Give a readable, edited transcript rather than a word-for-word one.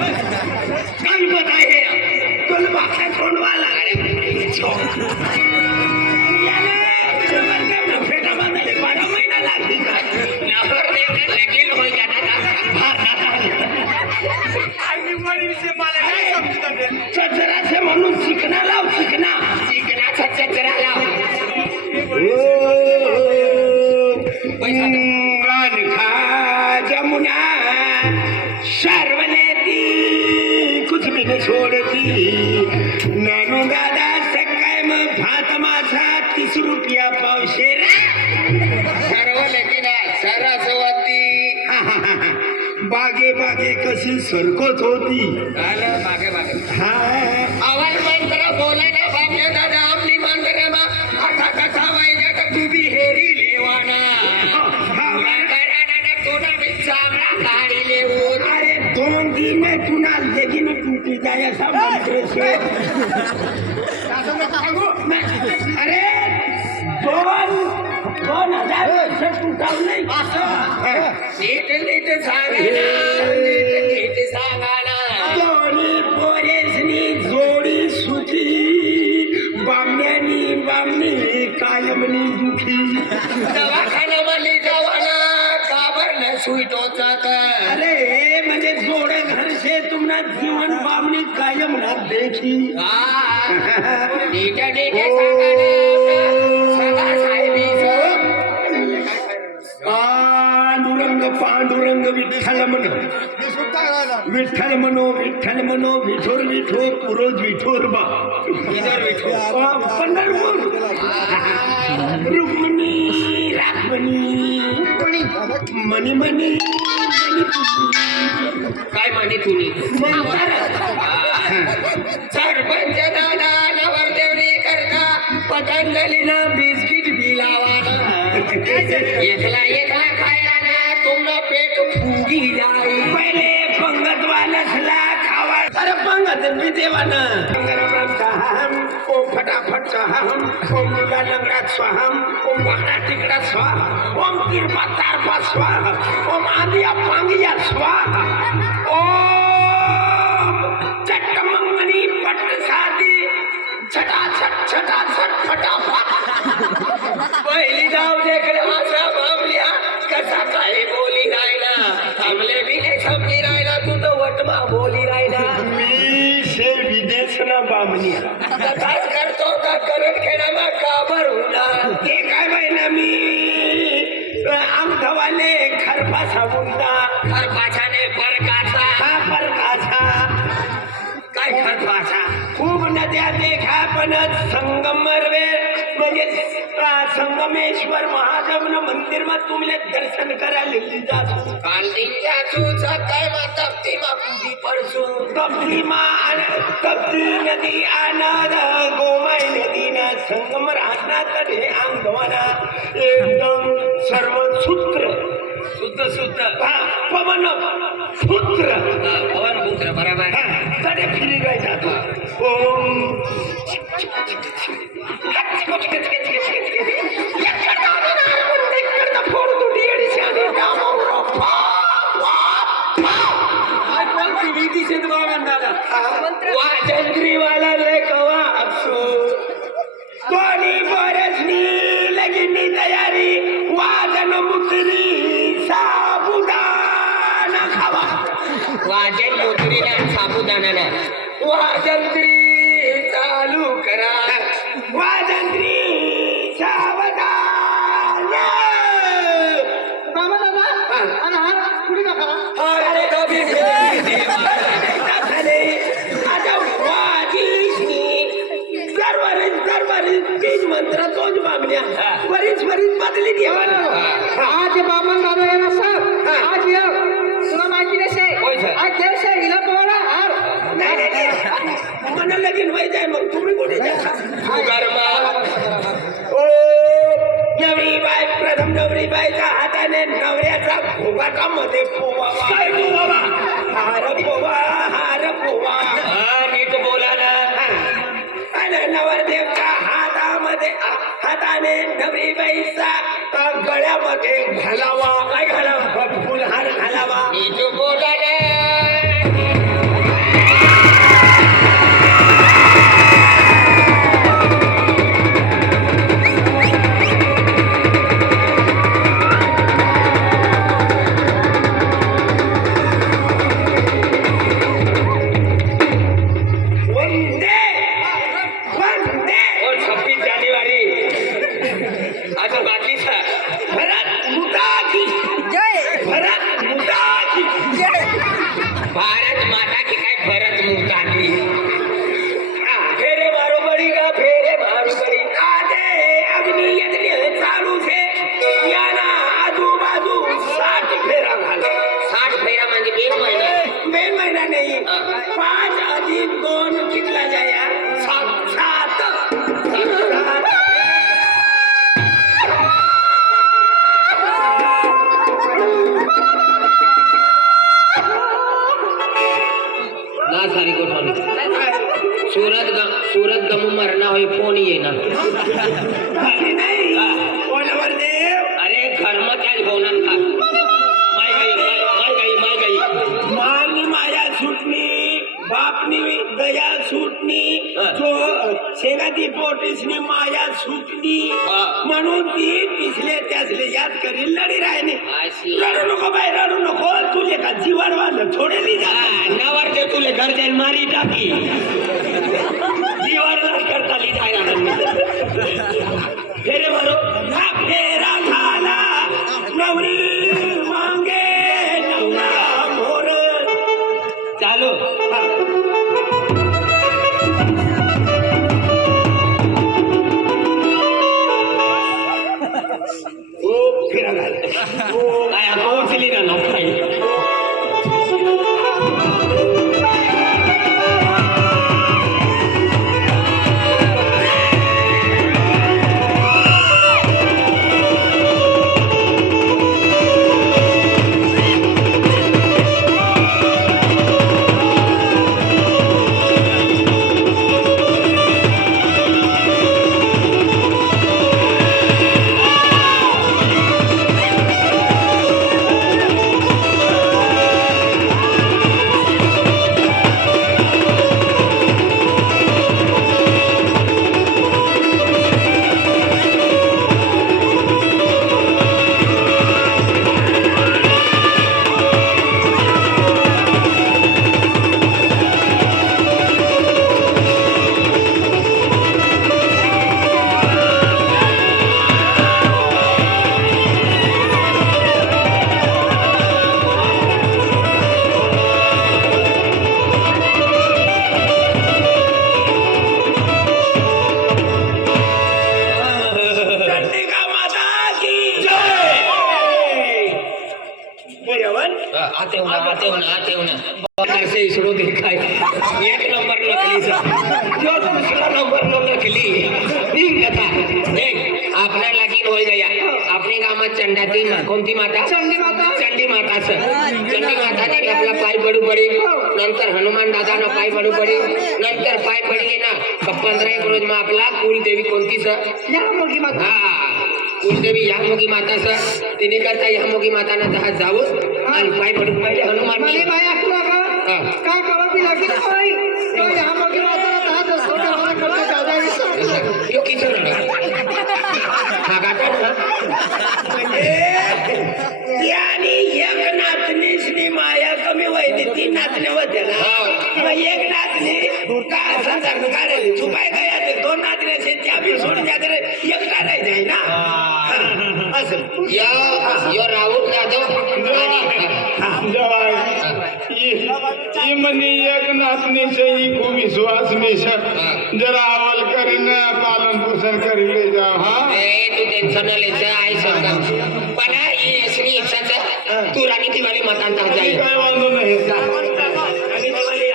गणपत आहे गणपत तोंडवाला फेटा बांधायला 12 महिना लागते का लगीन होई चचराचे म्हणून चिकना लाव चिकनाचा चचरा लाव खा जमुना शर्वनेती कुछ भी न छोड़ती नानू दादा सकाळ मग भात माझा 30 रुपया पावशेर सर्व लगीन आहे सरस्वती बागे बागे कशी सरकत होती बागे बागे आवाज बंद करा बोलायला बापले दादा आपली बंद करा कथा कथा वाईगा का तू भी हेरी लेवाना गाड़ी ले अरे 2 दिन में पुन्हा लेकिन टूटी जाए सब अरे 2000 वर्ष टूटाव नाही नीट सांगाना दोन्ही पोरेसनी जोडी सुखी बामणी कायमनी दुखी दवाखाना मली जवाना काबर न सुई टोचात अरे म्हणजे जोड घर से तुम्हाला जीवन बामणी कायम ना देखी नीट पांडुरंग विठ्ठल मनो विठोर पुरोज विठोर बा पंढरपूर रुक्मिणी मणी काय म्हणे तुम्ही सरपंच दादा नवरदेवनी करता पतंजलीनं बिस्किट बिलावाना एकला खायला ना तुमनं पेट फुगी जाई पहिले पंगत वालसला खावा अरे पंगत मी देवानं ओम फटाफट स्वाहम ओम मुला लंगडात स्वाहम ओम वाकडा तिकडा स्वाहा ओम तिरपा तारपा स्वाहा ओम आंदिया पांगिया स्वाहा ओम चटमंगनी पट साधी छटाछट फटाफट पहिली जाऊ देखले माझा बाबल्या कसा काय बोली राहिला थांबले बी नाही समजी राहिला तू तर वटमा बोली राहिला मी से विदेश ना बामनिया काय करतो का करत खेळा मा काबर हुना ते काय महिना मी अंगठवाले खरपासा मुंडा खरपासाने परकासा काय खरपासा खूप नद्या देखा पण संगमरवे म्हणजे संगमेश्वर महादेवनं मंदिर मा तुम्ही दर्शन करायला जातो काल दिनच्या काय मा तप्ती मा पूजी पडसू तप्ती नदी आनंद गोमाई नदीनं संगम राहणार तर हे अंगवाना एकदम सर्व सूत्र शुद्ध पवन पुत्र बरोबर तडे फिरी गए जातो ओम वाला लेकवा कोणी बरसनी लगीनी तयारी वाजन मुकरी साबुदाणा खावा वाजन मुकरीला साबुदाणा वाजंत्री चालू करा वाजंत्री सावधान अरे कभी तीन मंत्र तोच मागण्या बरीच बदली देवा आज बामन दादा येणार सर आज तुला माहिती नसे आज देश आहे हिला पोळा हार नाही मला लगीन व्हायचं आहे मग तुम्ही कुठे ओ नवरीबाई प्रथम नवरीबाईच्या हाताने नवऱ्याचा भोगाटामध्ये पोवावा काय पोवावा हार पोवा नीट बोला ना आणि नवरदेवच्या हाताने नवरीबाईचा गळ्यामध्ये घालावा काय घालावा फुलहार घालावा नीट बोला ना भारत माता की काय भरत मुकाटी फेरे मारो बड़ी का फेरे मारो बड़ी आदे अग्नि यज्ञ चालू छे याना आजूबाजू 60 फेरा घाल 60 फेरा म्हणजे 2 महिना नाही 5 अधिक 2 कितला जाया 7 ना सारी कोठानी सूरत गमू मरना होई फोन ये ना कोणावर देव अरे कर्म क्या बोलन था माय गई मानी माया सुटणी बापनी दया सुटणी जो शेगाती पोटीसनी माया सुटणी म्हणून ती तिसले त्यासले याद करी लढी राहिली रडू नको बाई रडू नको तुले का जीवन वाजलं छोडेली जा नवर ते तुले घर जाईल मारी टाकी जीवाला करता ली जायला फेरे मारो हा फेरा झाला नवरी मांगे नवरा मोर चालू ओ फेरा घाल काय पोहोचली ना नाही आते होना से इसरो देखा एक नंबर नकली जो दूसरा नंबर नकली देख आपला लगीन हो गया आपल्या गावात चंडाची कोणती माता चंडी माता चंडी माताची आपला पाय पडू पडे नंतर हनुमान दादाना पाय पडू पडे नंतर पाय पडले ना 15 रोज मग आपला कुलदेवी कोणती कुलदेवी यामोगी माता सर तिने करता यामोगी माताना दहा जाऊन आणि पाय पडू पहिले हनुमान काय कवळी लागली नाही तो यामोगी माताना दहा दसो मला करता जाजावी यो किती त्याने एक नाचणीसनी माया कमी व्हायली ती नाचणे होते ना मग एक नाचणी काय संसार काढायची चुपाय काय 2 नाचणे असे त्या बी सोडून जाते एकटा नाही जाय ना असं यो राहुल जाधव ये मनी एक नातनी से ही खूब विश्वास में जरा अवल करना पालन पोषण कर ले जाओ हाँ तू टेंशन न ले आई समझा पण ये इसनी इच्छा तू रानी की वाली मतांत आ जाए काय वांदो नाही आणि दिवाळी